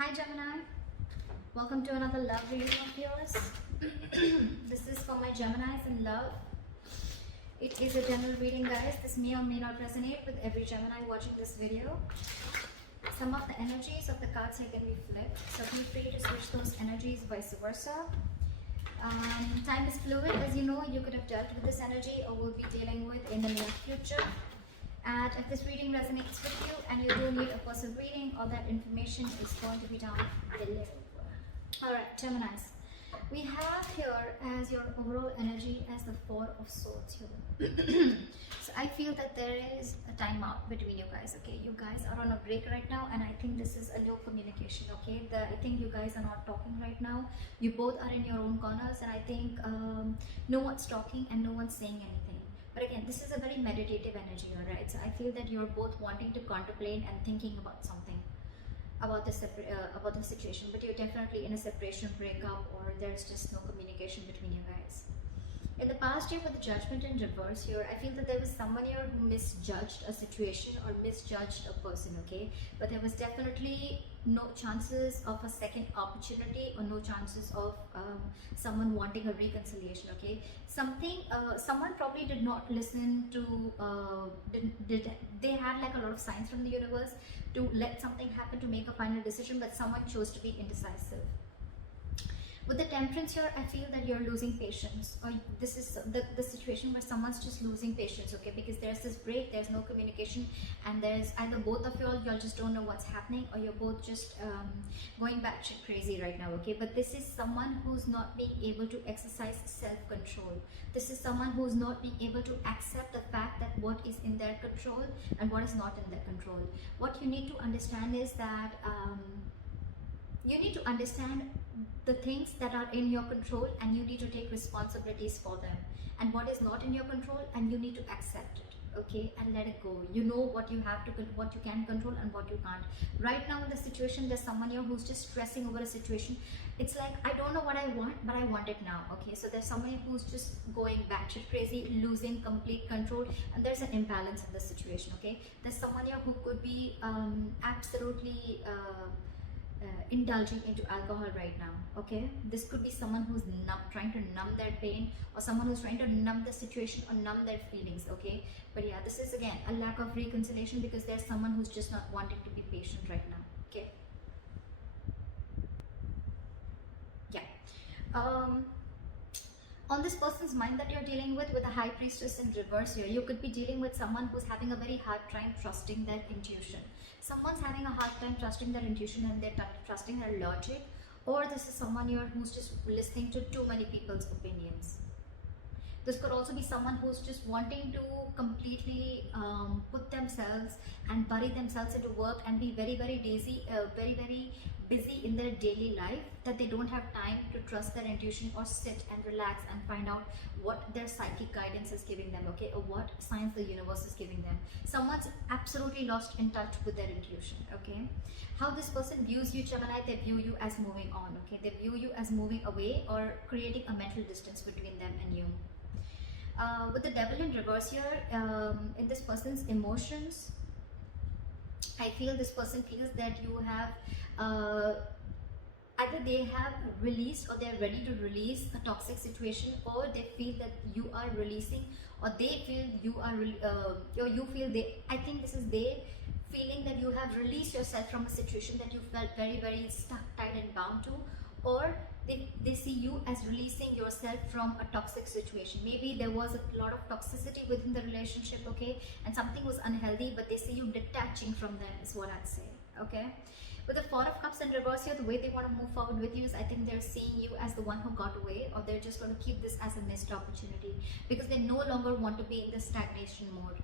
Hi Gemini, welcome to another love reading of yours. This is for my Geminis in love. It is a general reading, guys. This may or may not resonate with every Gemini watching this video. Some of the energies of the cards here can be flipped, so feel free to switch those energies, vice versa. Time is fluid, as you know. You could have dealt with this energy or will be dealing with in the near future. And if this reading resonates with you and you do need a personal reading, all that information is going to be down below. Alright, Geminis. We have here as your overall energy as the Four of Swords here. So I feel that there is a timeout between you guys, okay? You guys are on a break right now, and I think this is a low communication, okay? I think you guys are not talking right now. You both are in your own corners, and I think no one's talking and no one's saying anything. But again, this is a very meditative energy, alright? So I feel that you're both wanting to contemplate and thinking about something, about the situation, but you're definitely in a separation, breakup, or there's just no communication between you guys. In the past year, with the Judgment in reverse here, I feel that there was someone here who misjudged a situation or misjudged a person, okay? But there was definitely no chances of a second opportunity or no chances of someone wanting a reconciliation, okay? Someone probably did not listen to, they had like a lot of signs from the universe to let something happen, to make a final decision, but someone chose to be indecisive. With the Temperance here, I feel that you're losing patience, or this is the situation where someone's just losing patience, okay? Because there's this break, there's no communication, and there's either both of y'all just don't know what's happening, or you're both just going batshit crazy right now, okay? But this is someone who's not being able to exercise self-control. This is someone who's not being able to accept the fact that what is in their control and what is not in their control. What you need to understand is that you need to understand the things that are in your control, and you need to take responsibilities for them, and what is not in your control, and you need to accept it, okay, and let it go. You know what you have to, what you can control and what you can't. Right now in the situation, there's someone here who's just stressing over a situation. It's like, I don't know what I want, but I want it now, okay? So there's someone who's just going batshit crazy, losing complete control, and there's an imbalance in the situation, okay? There's someone here who could be absolutely indulging into alcohol right now, okay? This could be someone who's trying to numb their pain, or someone who's trying to numb the situation or numb their feelings, okay? But yeah, this is again a lack of reconciliation, because there's someone who's just not wanting to be patient right now, okay? Yeah. On this person's mind that you're dealing with the High Priestess in reverse here, you could be dealing with someone who's having a very hard time trusting their intuition. Someone's having a hard time trusting their intuition and they're trusting their logic, or this is someone here who's just listening to too many people's opinions. This could also be someone who's just wanting to completely put themselves and bury themselves into work and be very busy in their daily life, that they don't have time to trust their intuition or sit and relax and find out what their psychic guidance is giving them, okay, or what signs the universe is giving them. Someone's absolutely lost in touch with their intuition, okay? How this person views you, Gemini, they view you as moving on, okay? They view you as moving away or creating a mental distance between them and you. With the Devil in reverse here, in this person's emotions, I feel this person feels that you have either they have released or they're ready to release a toxic situation, or they feel that you are releasing, or they feel you are or you feel they, I think this is they feeling that you have released yourself from a situation that you felt very stuck, tied and bound to, or they see you as releasing yourself from a toxic situation. Maybe there was a lot of toxicity within the relationship, okay, and something was unhealthy, but they see you detaching from them, is what I'd say, okay? With the Four of Cups in reverse here, the way they want to move forward with you is, I think they're seeing you as the one who got away, or they're just going to keep this as a missed opportunity, because they no longer want to be in the stagnation mode.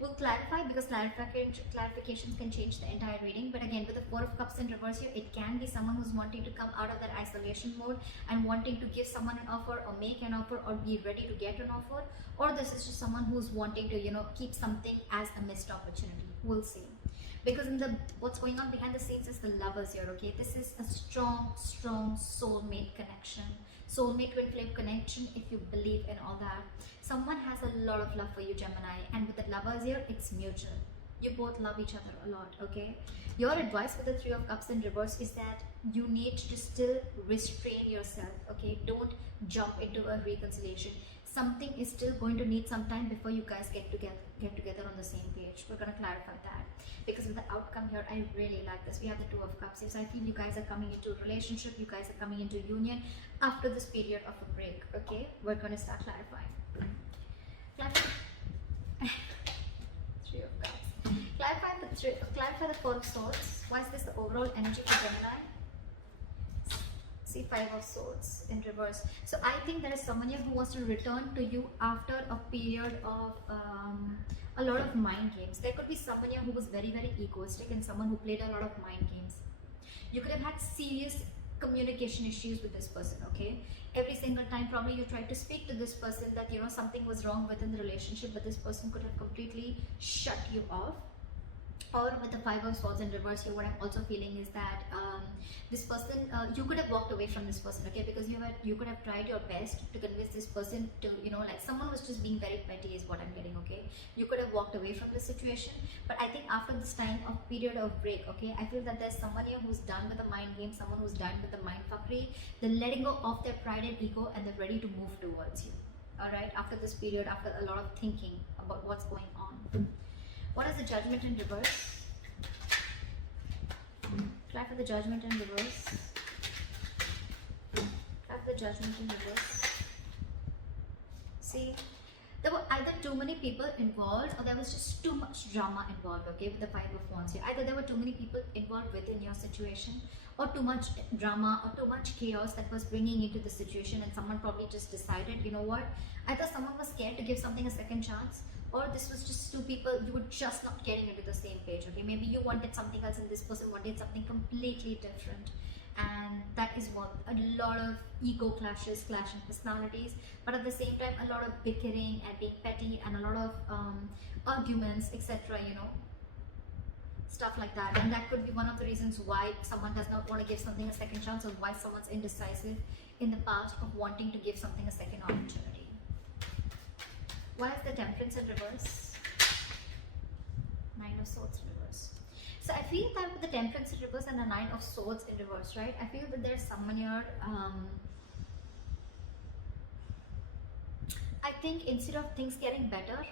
We'll clarify, because clarifications can change the entire reading. But again, with the Four of Cups in reverse here, it can be someone who's wanting to come out of that isolation mode and wanting to give someone an offer, or make an offer, or be ready to get an offer, or this is just someone who's wanting to, you know, keep something as a missed opportunity. We'll see. Because in the what's going on behind the scenes is the Lovers here, okay? This is a strong soulmate connection, soulmate twin flame connection, if you believe in all that. Someone has a lot of love for you, Gemini, and with the Lovers here, it's mutual. You both love each other a lot, okay? Your advice for the Three of Cups in reverse is that you need to still restrain yourself, okay? Don't jump into a reconciliation. Something is still going to need some time before you guys get together on the same page. We're going to clarify that, because with the outcome here, I really like this. We have the Two of Cups here, so I feel you guys are coming into a relationship, you guys are coming into union after this period of a break, okay? We're going to start clarifying. Three of Cups. Clarify the Four of Swords. Why is this the overall energy for Gemini? See, Five of Swords in reverse. So I think there is someone here who wants to return to you after a period of a lot of mind games. There could be someone here who was very, very egoistic and someone who played a lot of mind games. You could have had serious communication issues with this person, okay? Every single time probably you tried to speak to this person that, you know, something was wrong within the relationship, but this person could have completely shut you off. Or with the Five of Swords in reverse here, what I'm also feeling is that this person, you could have walked away from this person, okay? Because you could have tried your best to convince this person to, you know, like someone was just being very petty is what I'm getting, okay? You could have walked away from the situation, but I think after this time of period of break, okay, I feel that there's someone here who's done with the mind game, someone who's done with the mind fuckery. They're letting go of their pride and ego and they're ready to move towards you, all right? After this period, after a lot of thinking about what's going on. What is the Judgment in reverse? Try for the Judgment in reverse. Try for the Judgment in reverse. See, there were either too many people involved or there was just too much drama involved, okay, with the Five of Wands here. Either there were too many people involved within your situation, or too much drama or too much chaos that was bringing into the situation, and someone probably just decided, you know what, either someone was scared to give something a second chance, or this was just two people, you were just not getting into the same page, okay? Maybe you wanted something else and this person wanted something completely different. And that is what a lot of ego clashes, clashing personalities, but at the same time a lot of bickering and being petty and a lot of arguments, etc., you know, stuff like that. And that could be one of the reasons why someone does not want to give something a second chance, or why someone's indecisive in the past of wanting to give something a second opportunity. Why is the Temperance in reverse? Nine of Swords in reverse. So I feel that with the Temperance in reverse and the Nine of Swords in reverse, right? I feel that there's someone here, I think instead of things getting better,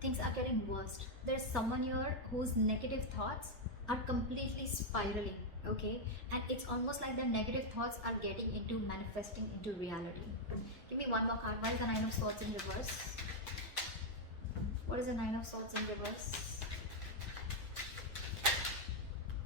things are getting worse. There's someone here whose negative thoughts are completely spiraling, okay? And it's almost like their negative thoughts are getting into manifesting into reality. Give me one more card. Why is the Nine of Swords in reverse? What is the Nine of Swords in reverse?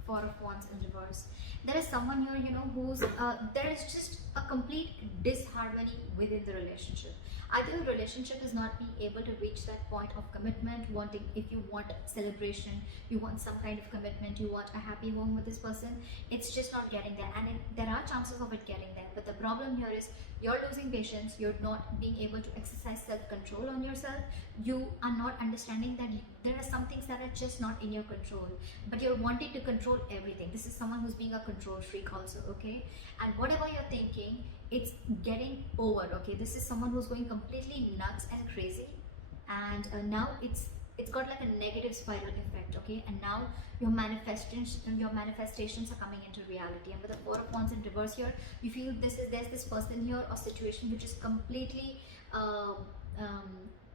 Four of Wands in reverse. There is someone here, you know, who's there is just a complete disharmony within the relationship. Either the relationship is not being able to reach that point of commitment, wanting, if you want celebration, you want some kind of commitment, you want a happy home with this person, it's just not getting there. And there are chances of it getting there, but the problem here is you're losing patience, you're not being able to exercise self-control on yourself, you are not understanding that there are some things that are just not in your control, but you're wanting to control everything. This is someone who's being a control freak also, okay? And whatever you're thinking, it's getting over, okay? This is someone who's going completely nuts and crazy, and now it's got like a negative spiral effect, okay? And now your manifestations are coming into reality. And with the Four of Wands in reverse here, you feel there's this person here or situation which is completely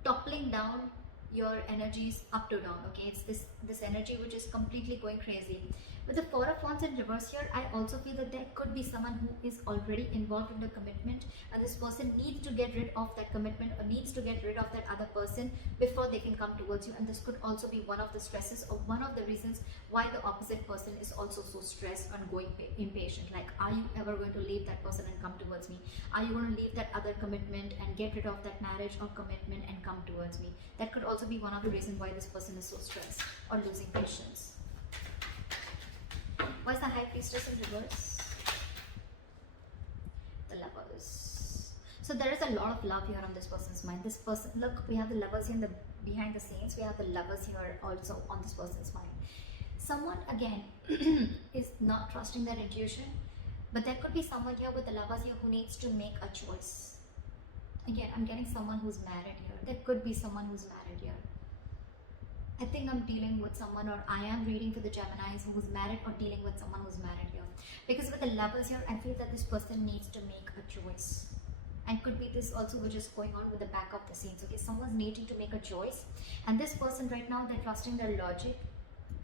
toppling down your energies up to down, okay? It's this energy which is completely going crazy. With the Four of Wands in reverse here, I also feel that there could be someone who is already involved in the commitment, and this person needs to get rid of that commitment or needs to get rid of that other person before they can come towards you. And this could also be one of the stresses or one of the reasons why the opposite person is also so stressed and going impatient. Like, are you ever going to leave that person and come towards me? Are you going to leave that other commitment and get rid of that marriage or commitment and come towards me? That could also be one of the reasons why this person is so stressed or losing patience. Why is the High Priestess in reverse? The Lovers. So there is a lot of love here on this person's mind. This person, look, we have the Lovers here in the behind the scenes. We have the Lovers here also on this person's mind. Someone again is not trusting their intuition, but there could be someone here with the Lovers here who needs to make a choice. Again, I'm getting someone who's married here. There could be someone who's married here. I think I'm dealing with someone, or I am reading for the Geminis who's married, or dealing with someone who's married here. Because with the lovers here, I feel that this person needs to make a choice. And could be this also which is going on with the back of the scenes. Okay, someone's needing to make a choice, and this person right now, they're trusting their logic,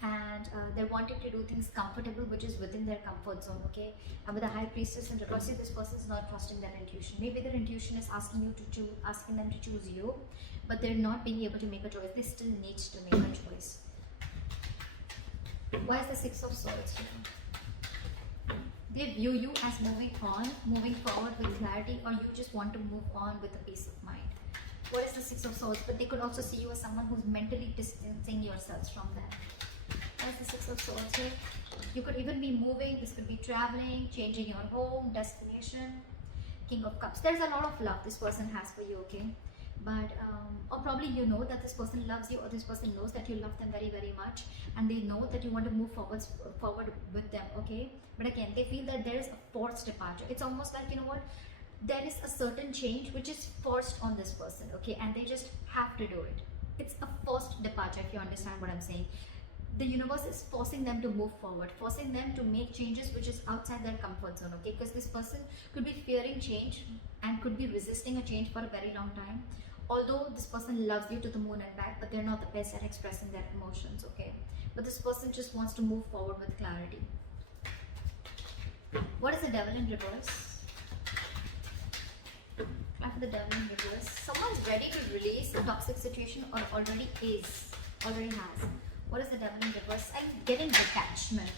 and they're wanting to do things comfortable, which is within their comfort zone. Okay, and with the High Priestess and reverse, this person is not trusting their intuition. Maybe their intuition is asking you to choose, asking them to choose you, but they're not being able to make a choice. They still need to make a choice. Why is the Six of Swords here? They view you as moving on, moving forward with clarity, or you just want to move on with a peace of mind. What is the Six of Swords? But they could also see you as someone who's mentally distancing yourselves from them. What is the Six of Swords here? You could even be moving. This could be traveling, changing your home, destination. King of Cups. There's a lot of love this person has for you, okay? But or probably you know that this person loves you, or this person knows that you love them very, very much, and they know that you want to move forward with them, okay? But again, they feel that there is a forced departure. It's almost like, you know what, there is a certain change which is forced on this person, okay, and they just have to do it. It's a forced departure, if you understand what I'm saying. The universe is forcing them to move forward, forcing them to make changes which is outside their comfort zone, okay? Because this person could be fearing change and could be resisting a change for a very long time. Although this person loves you to the moon and back, but they're not the best at expressing their emotions, okay? But this person just wants to move forward with clarity. What is the Devil in reverse? After the Devil in reverse, someone's ready to release a toxic situation, or already has. What is the Devil in reverse? I'm getting detachment.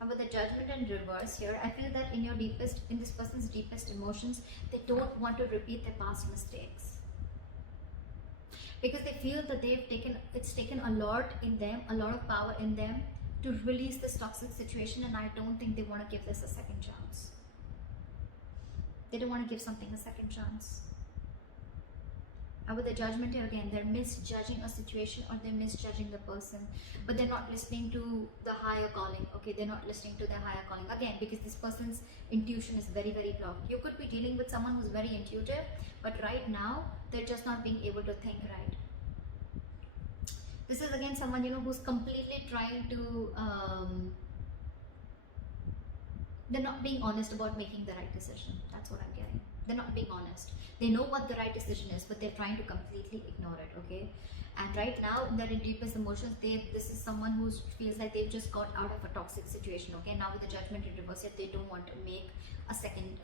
And with the Judgment in reverse here, I feel that in this person's deepest emotions, they don't want to repeat their past mistakes. Because they feel that it's taken a lot in them, a lot of power in them to release this toxic situation, and I don't think they want to give this a second chance. They don't want to give something a second chance. And with the Judgment here again, they're misjudging a situation, or they're misjudging the person, but they're not listening to the higher calling, okay? They're not listening to their higher calling, again, because this person's intuition is very, very blocked. You could be dealing with someone who's very intuitive, but right now they're just not being able to think right. This is again someone, you know, who's completely trying to they're not being honest about making the right decision. That's what I'm getting. They're not being honest. They know what the right decision is, but they're trying to completely ignore it, okay? And right now, in their deepest emotions, this is someone who feels like they've just got out of a toxic situation, okay? Now with the Judgment in reverse, they don't want to make a second,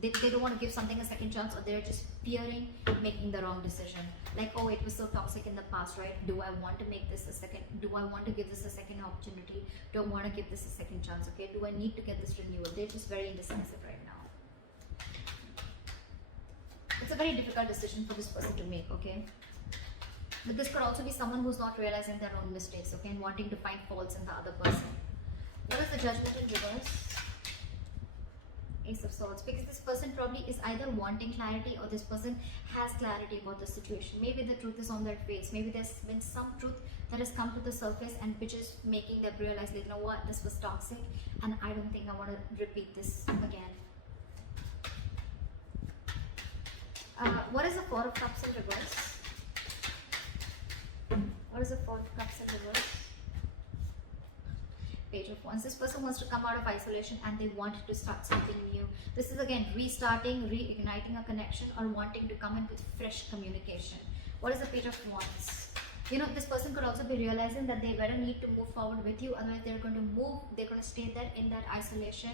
they don't want to give something a second chance, or they're just fearing making the wrong decision. Like, oh, it was so toxic in the past, right? Do I want to make this a second, do I want to give this a second opportunity? Do I want to give this a second chance, okay? Do I need to get this renewal? They're just very indecisive right now. It's a very difficult decision for this person to make, okay? But this could also be someone who's not realizing their own mistakes, okay, and wanting to find faults in the other person. What is the Judgment in reverse? Ace of Swords. Because this person probably is either wanting clarity, or this person has clarity about the situation. Maybe the truth is on their face. Maybe there's been some truth that has come to the surface, and which is making them realize, you know what, this was toxic, and I don't think I want to repeat this again. What is the Four of Cups in reverse? What is the Four of Cups in reverse? Page of Wands. This person wants to come out of isolation, and they want to start something new. This is again restarting, reigniting a connection, or wanting to come in with fresh communication. What is the Page of Wands? You know, this person could also be realizing that they better need to move forward with you, otherwise they're going to stay there in that isolation,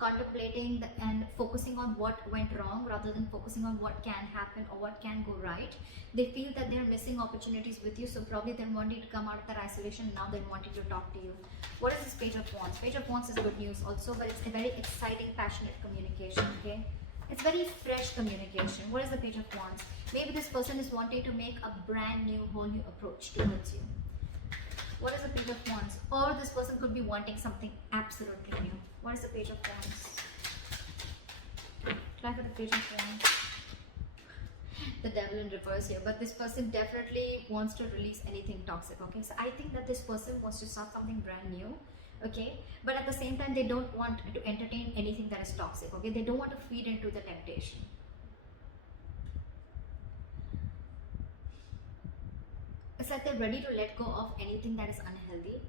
contemplating and focusing on what went wrong rather than focusing on what can happen or what can go right. They feel that they're missing opportunities with you, so probably they're wanting to come out of that isolation. Now they're wanting to talk to you. What is this Page of Wands? Page of Wands is good news also, but it's a very exciting, passionate communication, okay? It's very fresh communication. What is the Page of Wands? Maybe this person is wanting to make a brand new, whole new approach towards you. What is the Page of Wands? Or this person could be wanting something absolutely new. What is the Page of Wands? Try for the Page of Wands. The Devil in reverse here. But this person definitely wants to release anything toxic, okay? So I think that this person wants to start something brand new, okay? But at the same time, they don't want to entertain anything that is toxic, okay? They don't want to feed into the temptation. It's like they're ready to let go of anything that is unhealthy,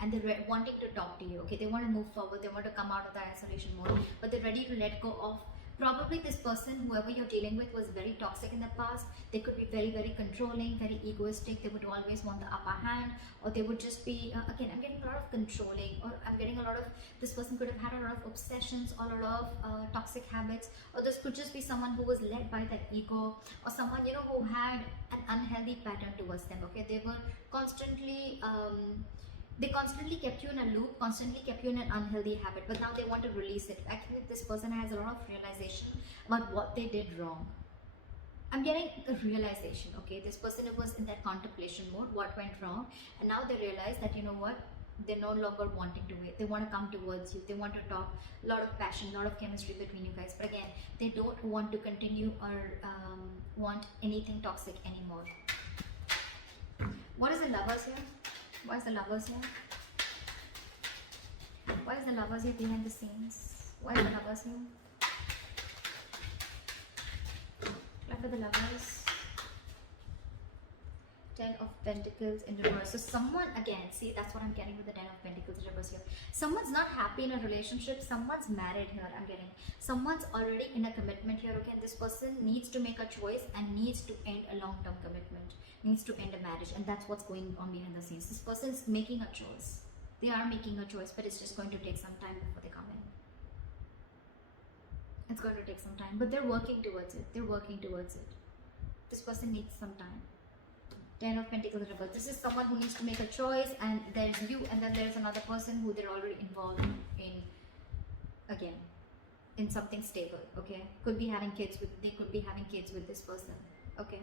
and they're wanting to talk to you. Okay, they want to move forward, they want to come out of that isolation mode, but they're ready to let go of probably this person. Whoever you're dealing with was very toxic in the past. They could be very, very controlling, very egoistic. They would always want the upper hand, or they would just be again, I'm getting a lot of controlling, or I'm getting a lot of, this person could have had a lot of obsessions or a lot of toxic habits, or this could just be someone who was led by that ego, or someone, you know, who had an unhealthy pattern towards them. Okay, they were constantly they constantly kept you in a loop, constantly kept you in an unhealthy habit, but now they want to release it. Actually, this person has a lot of realization about what they did wrong. I'm getting a realization. Okay, this person was in that contemplation mode, what went wrong, and now they realize that, you know what, they're no longer wanting to wait. They want to come towards you, they want to talk, a lot of passion, a lot of chemistry between you guys, but again, they don't want to continue or want anything toxic anymore. What is the lovers here? Why is the lovers here? Why is the lovers here behind the scenes? Why is the lovers here? Clap for the lovers. 10 of Pentacles in reverse. So someone, again, see, that's what I'm getting with the 10 of Pentacles in reverse here. Someone's not happy in a relationship. Someone's married here, I'm getting. Someone's already in a commitment here. Okay, this person needs to make a choice and needs to end a long-term commitment, needs to end a marriage, and that's what's going on behind the scenes. This person's making a choice. They are making a choice, but it's just going to take some time before they come in. It's going to take some time, but they're working towards it. They're working towards it. This person needs some time. 10 of Pentacles in reverse. This is someone who needs to make a choice, and there's you, and then there's another person who they're already involved in, again, in something stable. Okay, could be having kids with, they could be having kids with this person. Okay,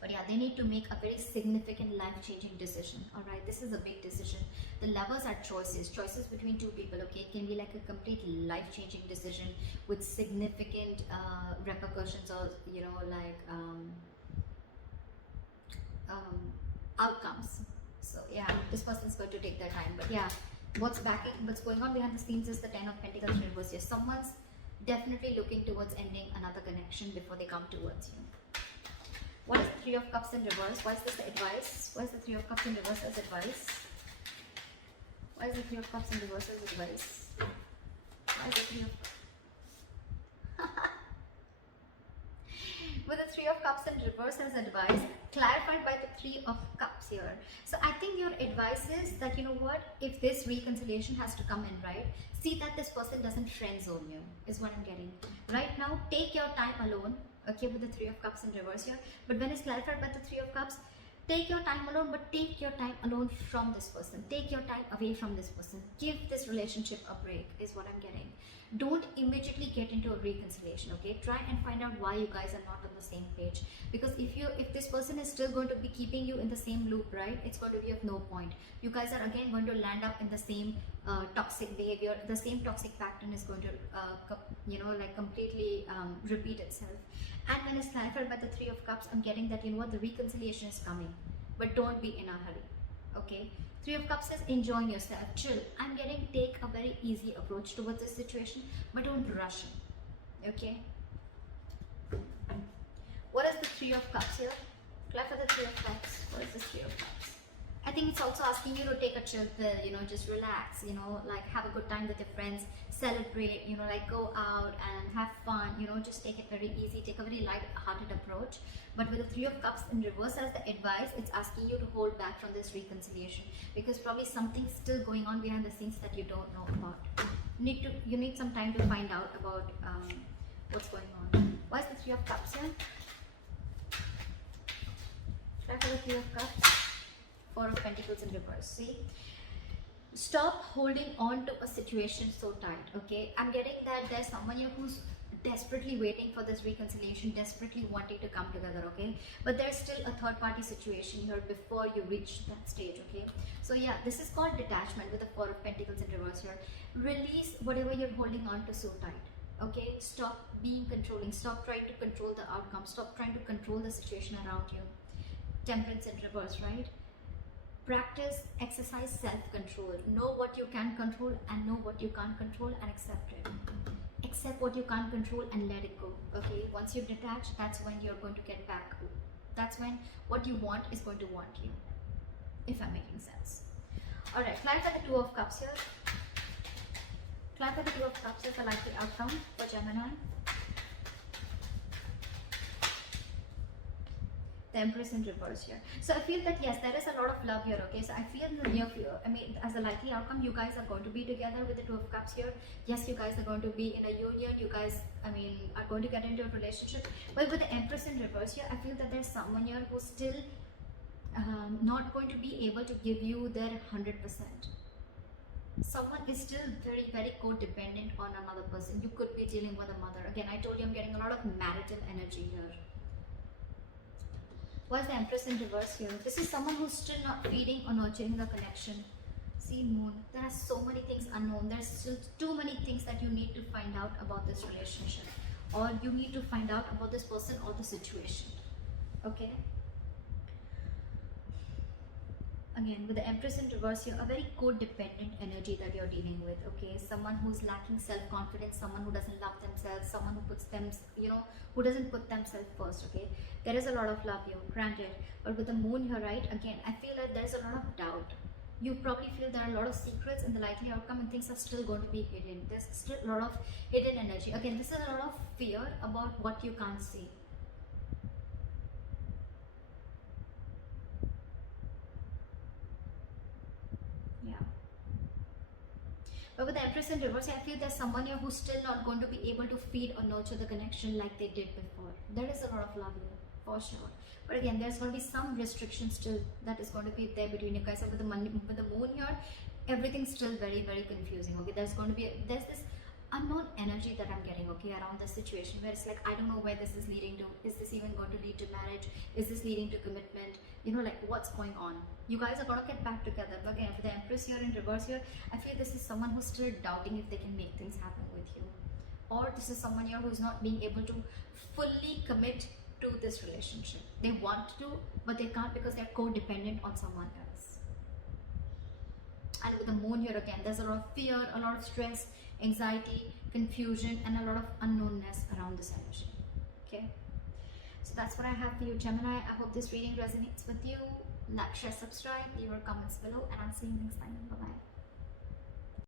but yeah, they need to make a very significant life-changing decision. All right, this is a big decision. The lovers are choices between two people. Okay, it can be like a complete life-changing decision with significant repercussions, or, you know, like outcomes. So yeah, this person's going to take their time, but yeah, what's going on behind the scenes is the 10 of Pentacles reverse. Yes, someone's definitely looking towards ending another connection before they come towards you. What is the 3 of Cups in reverse? Why is this the advice? Why is the 3 of Cups in reverse as advice? Why is the 3 of Cups in reverse as advice? Why is the 3 of with the 3 of Cups in reverse as advice, clarified by the 3 of Cups here. So I think your advice is that, you know what, if this reconciliation has to come in, right, see that this person doesn't friend zone you, is what I'm getting. Right now, take your time alone, okay, with the 3 of Cups in reverse here. But when it's clarified by the 3 of Cups, take your time alone, but take your time alone from this person. Take your time away from this person. Give this relationship a break, is what I'm getting. Don't immediately get into a reconciliation. Okay, try and find out why you guys are not on the same page, because if this person is still going to be keeping you in the same loop, right, it's going to be of no point. You guys are again going to land up in the same toxic behavior. The same toxic pattern is going to you know, like completely repeat itself. And when it's clarified by the 3 of Cups, I'm getting that, you know what, the reconciliation is coming, but don't be in a hurry. Okay, 3 of Cups says enjoying yourself, chill. I'm getting take a very easy approach towards this situation, but don't rush it. Okay, what is the 3 of Cups here? Clap for the 3 of Cups. What is the 3 of Cups? I think it's also asking you to take a chill pill, you know, just relax, you know, like have a good time with your friends, celebrate, you know, like go out and have fun, you know, just take it very easy, take a very light-hearted approach. But with the 3 of Cups in reverse as the advice, it's asking you to hold back from this reconciliation, because probably something's still going on behind the scenes that you don't know about. You need some time to find out about what's going on. Why is the 3 of Cups here? Try for the 3 of Cups. 4 of Pentacles in reverse. See, stop holding on to a situation so tight. Okay, I'm getting that there's someone here who's desperately waiting for this reconciliation, desperately wanting to come together. Okay, but there's still a third party situation here before you reach that stage. Okay, so yeah, this is called detachment with the 4 of Pentacles in reverse here. Release whatever you're holding on to so tight. Okay, stop being controlling, stop trying to control the outcome, stop trying to control the situation around you. Temperance in reverse, right? Practice, exercise self-control. Know what you can control and know what you can't control, and accept it. Accept what you can't control and let it go. Okay, once you detach, that's when you're going to get back That's when what you want is going to want you, if I'm making sense. All right, clarify the Two of Cups here. Clarify the Two of Cups as the likely outcome for Gemini. The Empress in reverse here. So I feel that yes, there is a lot of love here. Okay, so I feel in the near future, I mean, as a likely outcome, you guys are going to be together with the Two of Cups here. Yes, you guys are going to be in a union. You guys, I mean, are going to get into a relationship. But with the Empress in reverse here, I feel that there's someone here who's still not going to be able to give you their 100%. Someone is still very, very codependent on another person. You could be dealing with a mother. Again, I told you I'm getting a lot of marital energy here. Why is the Empress in reverse here? This is someone who's still not feeding or nurturing the connection. See, Moon, there are so many things unknown. There's still too many things that you need to find out about this relationship, or you need to find out about this person or the situation. Okay? Again, with the Empress in reverse here, a very codependent energy that you're dealing with. Okay, someone who's lacking self-confidence, someone who doesn't love themselves, someone who puts them, who doesn't put themselves first. Okay, there is a lot of love here, granted, but with the Moon here, right? Again, I feel like there's a lot of doubt. You probably feel there are a lot of secrets in the likely outcome, and things are still going to be hidden. There's still a lot of hidden energy. Again, this is a lot of fear about what you can't see. But with the Empress in reverse, I feel there's someone here who's still not going to be able to feed or nurture the connection like they did before. There is a lot of love here, for sure. But again, there's going to be some restriction still that is going to be there between you guys. So with the Moon here, everything's still very, very confusing. Okay, there's this unknown energy that I'm getting, okay, around the situation, where it's like, I don't know where this is leading to. Is this even going to lead to marriage? Is this leading to commitment? Like, what's going on? You guys are going to get back together. But again, with the Empress here in reverse here, I feel this is someone who's still doubting if they can make things happen with you, or this is someone here who's not being able to fully commit to this relationship. They want to, but they can't because they're codependent on someone else. And with the Moon here again, there's a lot of fear, a lot of stress, anxiety, confusion, and a lot of unknownness around this energy. Okay, so that's what I have for you, Gemini. I hope this reading resonates with you. Like, share, subscribe, leave your comments below, and I'll see you next time. Bye bye.